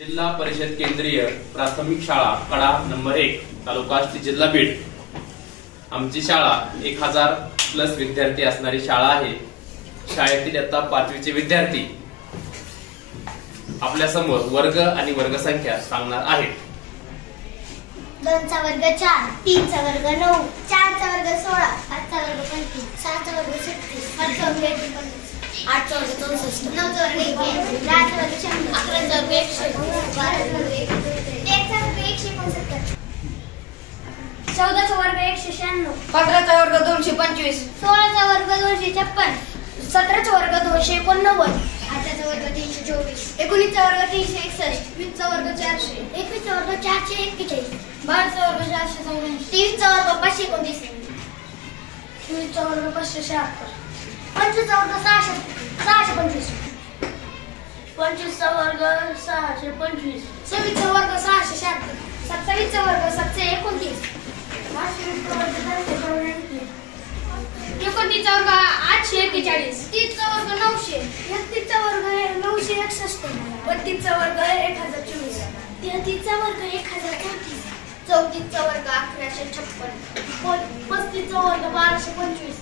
जिल्हा परिषद केंद्रीय प्राथमिक शाळा कडा नंबर 1 तालुका आष्टी जिल्हा बीड। आमची शाळा 1000+ विद्यार्थी असणारी शाळा आहे। शाळेतील इयत्ता 5वीचे विद्यार्थी आपल्या समोर वर्ग आणि वर्गसंख्या सांगणार आहेत। 2 चा वर्ग 4, 3 चा वर्ग 9, 4 चा वर्ग 16, 5 चा वर्ग 35, 6 चा वर्ग 36, 7 चा वर्ग 49, 8 चा वर्ग 64, 9 चा वर्ग 81, 10 चा वर्ग 100, 11 चा वर्ग 100, 12 चा वर्ग 113 चा वर्ग 169, 14 चा वर्ग 196, 15 चा वर्ग 225, 16 चा वर्ग 256, 17 चा वर्ग 289, 18 चा वर्ग 324, 19 चा वर्ग 361, 20 चा वर्ग 400, 21 चा वर्ग 441, 22 चा वर्ग 484, 23 चा वर्ग 529, 24 चा वर्ग 576, 25 चा वर्ग 625, 25 चा वर्ग 625, 26 चा वर्ग 676, 27 चा वर्ग 729, 28 चा वर्ग 999, 29 चा वर्ग 841, 30 चा वर्ग 900, 31 चा वर्ग 961, 32 चा वर्ग 1024, 33 चा वर्ग 1034, 34 चा वर्ग 1156, 35 चा वर्ग 1225,